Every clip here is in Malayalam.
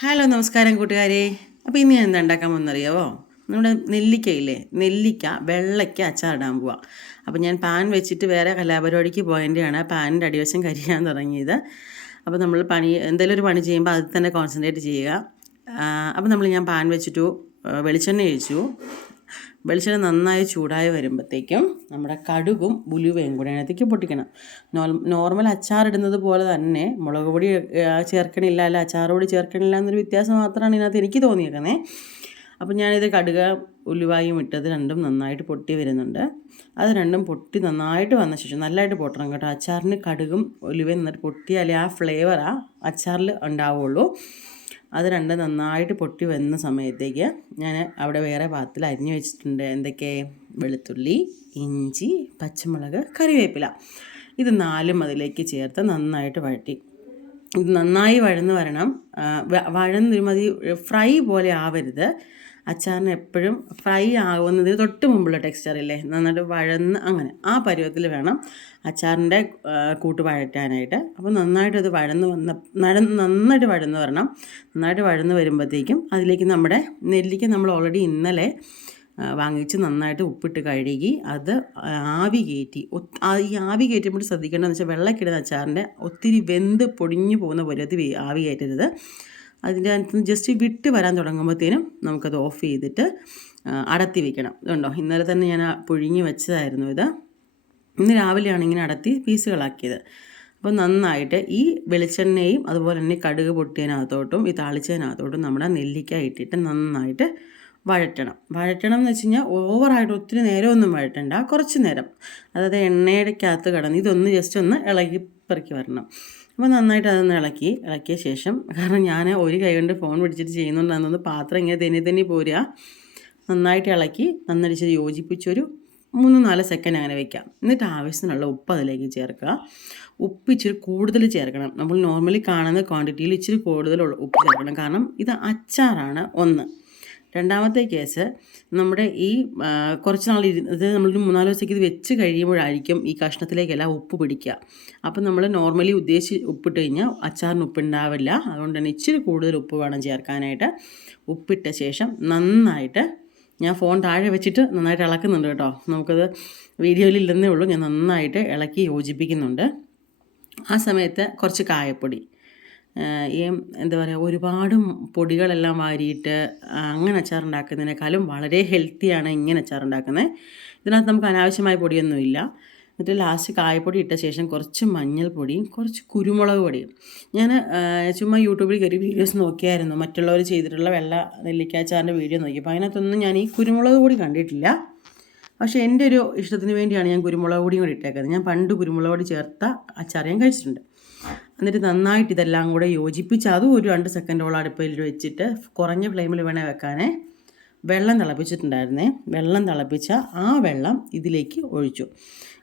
ഹലോ നമസ്കാരം കൂട്ടുകാരെ. അപ്പോൾ ഇന്ന് ഞാൻ എന്താ ഉണ്ടാക്കാൻ പോകുന്നറിയാവോ? നമ്മുടെ നെല്ലിക്കയില്ലേ, നെല്ലിക്ക വെള്ളയ്ക്ക അച്ചാറിടാൻ പോവാം. അപ്പോൾ ഞാൻ പാൻ വെച്ചിട്ട് വേറെ കലാപരിപാടിക്ക് പോയതിൻ്റെയാണ് പാനിൻ്റെ അടിവശം കരിയാൻ തുടങ്ങിയത്. അപ്പോൾ നമ്മൾ എന്തെങ്കിലും ഒരു പണി ചെയ്യുമ്പോൾ അതിൽ തന്നെ കോൺസെൻട്രേറ്റ് ചെയ്യുക. അപ്പോൾ ഞാൻ പാൻ വെച്ചിട്ടു വെളിച്ചെണ്ണ ഒഴിച്ചു. വെളിച്ചെണ്ണ നന്നായി ചൂടായി വരുമ്പോഴത്തേക്കും നമ്മുടെ കടുകും ഉലുവയും കൂടെ അതിനകത്തേക്ക് പൊട്ടിക്കണം. നോർമൽ അച്ചാറിടുന്നത് പോലെ തന്നെ മുളക് പൊടി ചേർക്കണില്ല, അല്ല അച്ചാർ പൊടി ചേർക്കണില്ല എന്നൊരു വ്യത്യാസം മാത്രമാണ് ഇതിനകത്ത് എനിക്ക് തോന്നിയേക്കുന്നത്. അപ്പോൾ ഞാനിത് കടുക് ഉലുവായും ഇട്ടത് രണ്ടും നന്നായിട്ട് പൊട്ടി വരുന്നുണ്ട്. അത് രണ്ടും പൊട്ടി നന്നായിട്ട് വന്ന ശേഷം നല്ലതായിട്ട് പൊട്ടണം കേട്ടോ. അച്ചാറിന് കടുകും ഉലുവയും നന്നായിട്ട് പൊട്ടിയാലേ ആ ഫ്ലേവർ ആ അച്ചാറിൽ ഉണ്ടാവുള്ളൂ. അത് രണ്ടും നന്നായിട്ട് പൊട്ടി വരുന്ന സമയത്തേക്ക് ഞാൻ അവിടെ വേറെ പാത്രത്തിൽ അരിഞ്ഞു വെച്ചിട്ടുണ്ട്. എന്തൊക്കെ? വെളുത്തുള്ളി, ഇഞ്ചി, പച്ചമുളക്, കറിവേപ്പില. ഇത് നാലും അതിലേക്ക് ചേർത്ത് നന്നായിട്ട് വഴറ്റി. ഇത് നന്നായി വഴന്ന് വരണം. വഴന്നൊരുമതി ഫ്രൈ പോലെ ആവരുത്. അച്ചാറിന് എപ്പോഴും ഫ്രൈ ആകുന്നതിന് തൊട്ട് മുമ്പുള്ള ടെക്സ്ചറില്ലേ, നന്നായിട്ട് വഴന്ന് അങ്ങനെ ആ പരുവത്തിൽ വേണം അച്ചാറിൻ്റെ കൂട്ട് വഴറ്റാനായിട്ട്. അപ്പോൾ നന്നായിട്ട് അത് നന്നായിട്ട് വഴന്ന് വരണം. നന്നായിട്ട് വഴന്ന് വരുമ്പോഴത്തേക്കും അതിലേക്ക് നമ്മുടെ നെല്ലിക്ക നമ്മൾ ഓൾറെഡി ഇന്നലെ വാങ്ങിച്ച് നന്നായിട്ട് ഉപ്പിട്ട് കഴുകി അത് ആവി കയറ്റി. ഈ ആവി കയറ്റുമ്പോൾ ശ്രദ്ധിക്കേണ്ടതെന്ന് വെച്ചാൽ വെള്ളക്കിടുന്ന അച്ചാറിൻ്റെ ഒത്തിരി വെന്ത് പൊടിഞ്ഞു പോകുന്ന പരുവത്തിൽ ആവി കയറ്റരുത്. അതിൻ്റെ അകത്ത് ജസ്റ്റ് വിട്ട് വരാൻ തുടങ്ങുമ്പോഴത്തേനും നമുക്കത് ഓഫ് ചെയ്തിട്ട് അടത്തി വെക്കണം. ഇതുണ്ടോ, ഇന്നലെ തന്നെ ഞാൻ പുഴുങ്ങി വെച്ചതായിരുന്നു ഇത്. ഇന്ന് രാവിലെയാണ് ഇങ്ങനെ അടത്തി പീസുകളാക്കിയത്. അപ്പോൾ നന്നായിട്ട് ഈ വെളിച്ചെണ്ണയും അതുപോലെ തന്നെ കടുക് പൊട്ടിയതിനകത്തോട്ടും ഈ താളിച്ചതിനകത്തോട്ടും നമ്മുടെ നെല്ലിക്ക ഇട്ടിട്ട് നന്നായിട്ട് വഴറ്റണം എന്ന് വെച്ച് കഴിഞ്ഞാൽ ഓവറായിട്ട് ഒത്തിരി നേരമൊന്നും വഴറ്റണ്ട, കുറച്ച് നേരം. അതായത് എണ്ണയുടെക്കകത്ത് കിടന്ന് ഇതൊന്ന് ജസ്റ്റ് ഒന്ന് ഇളകി പെറുക്കി വരണം. അപ്പോൾ നന്നായിട്ട് അതൊന്ന് ഇളക്കിയ ശേഷം, കാരണം ഞാൻ ഒരു കൈ കൊണ്ട് ഫോൺ പിടിച്ചിട്ട് ചെയ്യുന്നുണ്ടാകുന്നത് പാത്രം ഇങ്ങനെ തെന്നി പോരുക. നന്നായിട്ട് ഇളക്കി നന്നടിച്ച് യോജിപ്പിച്ചൊരു 3-4 സെക്കൻഡ് അങ്ങനെ വെക്കാം. എന്നിട്ട് ആവശ്യത്തിനുള്ള ഉപ്പ് അതിലേക്ക് ചേർക്കുക. ഉപ്പ് ഇച്ചിരി കൂടുതൽ ചേർക്കണം. നമ്മൾ നോർമലി കാണുന്ന ക്വാണ്ടിറ്റിയിൽ ഇച്ചിരി കൂടുതലുള്ള ഉപ്പ് ചേർക്കണം. കാരണം ഇത് അച്ചാറാണ് ഒന്ന്. രണ്ടാമത്തെ കേസ്, നമ്മുടെ ഈ കുറച്ച് നാൾ ഇത് നമ്മളൊരു 3-4 ദിവസത്തേക്ക് ഇത് വെച്ച് കഴിയുമ്പോഴായിരിക്കും ഈ കഷ്ണത്തിലേക്കെല്ലാം ഉപ്പ് പിടിക്കുക. അപ്പം നമ്മൾ നോർമലി ഉദ്ദേശിച്ച് ഉപ്പിട്ട് കഴിഞ്ഞാൽ അച്ചാറിന് ഉപ്പുണ്ടാവില്ല. അതുകൊണ്ട് തന്നെ ഇച്ചിരി കൂടുതൽ ഉപ്പ് വേണം ചേർക്കാനായിട്ട്. ഉപ്പിട്ട ശേഷം നന്നായിട്ട്, ഞാൻ ഫോൺ താഴെ വെച്ചിട്ട് നന്നായിട്ട് ഇളക്കുന്നുണ്ട് കേട്ടോ, നമുക്കത് വീഡിയോയിൽ ഇല്ലെന്നേ ഉള്ളൂ. ഞാൻ നന്നായിട്ട് ഇളക്കി യോജിപ്പിക്കുന്നുണ്ട്. ആ സമയത്ത് കുറച്ച് കായപ്പൊടി, ഈ എന്താ പറയുക, ഒരുപാട് പൊടികളെല്ലാം വാരിയിട്ട് അങ്ങനെ അച്ചാറുണ്ടാക്കുന്നതിനേക്കാളും വളരെ ഹെൽത്തിയാണ് ഇങ്ങനെ അച്ചാറുണ്ടാക്കുന്നത്. ഇതിനകത്ത് നമുക്ക് അനാവശ്യമായ പൊടിയൊന്നുമില്ല. എന്നിട്ട് ലാസ്റ്റ് കായപ്പൊടി ഇട്ട ശേഷം കുറച്ച് മഞ്ഞൾപ്പൊടിയും കുറച്ച് കുരുമുളക് പൊടിയും. ഞാൻ ചുമ്മാ യൂട്യൂബിൽ കയറി വീഡിയോസ് നോക്കിയായിരുന്നു, മറ്റുള്ളവർ ചെയ്തിട്ടുള്ള വെള്ള നെല്ലിക്കാച്ചാറിൻ്റെ വീഡിയോ നോക്കിയപ്പോൾ അതിനകത്തൊന്നും ഞാൻ ഈ കുരുമുളക് പൊടി കണ്ടിട്ടില്ല. പക്ഷേ എൻ്റെ ഒരു ഇഷ്ടത്തിന് വേണ്ടിയാണ് ഞാൻ കുരുമുളക് പൊടിയും കൂടി ഇട്ടേക്കുന്നത്. ഞാൻ പണ്ട് കുരുമുളക് പൊടി ചേർത്ത അച്ചാർ ഞാൻ കഴിച്ചിട്ടുണ്ട്. എന്നിട്ട് നന്നായിട്ട് ഇതെല്ലാം കൂടെ യോജിപ്പിച്ച് അതും ഒരു 2 സെക്കൻഡോളം അടുപ്പിൽ വെച്ചിട്ട് കുറഞ്ഞ ഫ്ലെയിമിൽ വേണേൽ വെക്കാനേ. വെള്ളം തിളപ്പിച്ചിട്ടുണ്ടായിരുന്നേ. വെള്ളം തിളപ്പിച്ച ആ വെള്ളം ഇതിലേക്ക് ഒഴിച്ചു.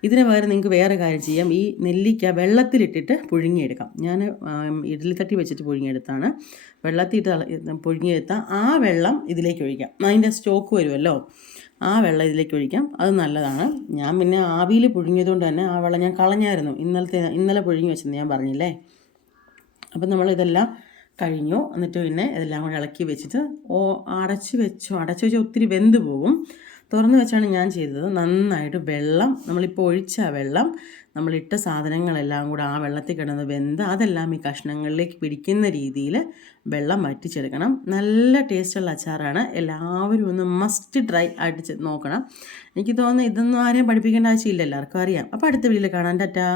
ഇതിന് പകരം നിങ്ങൾക്ക് വേറെ കാര്യം ചെയ്യാം. ഈ നെല്ലിക്ക വെള്ളത്തിലിട്ടിട്ട് പുഴുങ്ങിയെടുക്കാം. ഞാൻ ഇഡ്ഡലി തട്ടി വെച്ചിട്ട് പുഴുങ്ങിയെടുത്താണ്. വെള്ളത്തിലിട്ട് പുഴുങ്ങിയെടുത്താൽ ആ വെള്ളം ഇതിലേക്ക് ഒഴിക്കാം. അതിൻ്റെ സ്റ്റോക്ക് വരുമല്ലോ, ആ വെള്ളം ഇതിലേക്ക് ഒഴിക്കാം. അത് നല്ലതാണ്. ഞാൻ പിന്നെ ആവിയിൽ പുഴുങ്ങിയതുകൊണ്ട് തന്നെ ആ വെള്ളം ഞാൻ കളഞ്ഞായിരുന്നു. ഇന്നലെ പുഴുങ്ങി വെച്ചെന്ന് ഞാൻ പറഞ്ഞില്ലേ. അപ്പം നമ്മളിതെല്ലാം കഴിഞ്ഞു. എന്നിട്ട് പിന്നെ ഇതെല്ലാം കൂടെ ഇളക്കി വെച്ചിട്ട് അടച്ച് വെച്ചാൽ ഒത്തിരി വെന്ത് പോകും. തുറന്ന് വെച്ചാണ് ഞാൻ ചെയ്തത്. നന്നായിട്ട് വെള്ളം, നമ്മളിപ്പോൾ ഒഴിച്ച വെള്ളം, നമ്മളിട്ട സാധനങ്ങളെല്ലാം കൂടെ ആ വെള്ളത്തിൽ കിടന്ന് വെന്ത് അതെല്ലാം ഈ കഷ്ണങ്ങളിലേക്ക് പിടിക്കുന്ന രീതിയിൽ വെള്ളം വറ്റിച്ചെടുക്കണം. നല്ല ടേസ്റ്റുള്ള അച്ചാറാണ്. എല്ലാവരും ഒന്ന് മസ്റ്റ് ട്രൈ ആയിട്ട് നോക്കണം. എനിക്ക് തോന്നുന്നു ഇതൊന്നും ആരെയും പഠിപ്പിക്കേണ്ട ആവശ്യമില്ല, എല്ലാവർക്കും അറിയാം. അപ്പോൾ അടുത്ത വീഡിയോയിൽ കാണാൻ. ടാറ്റാ.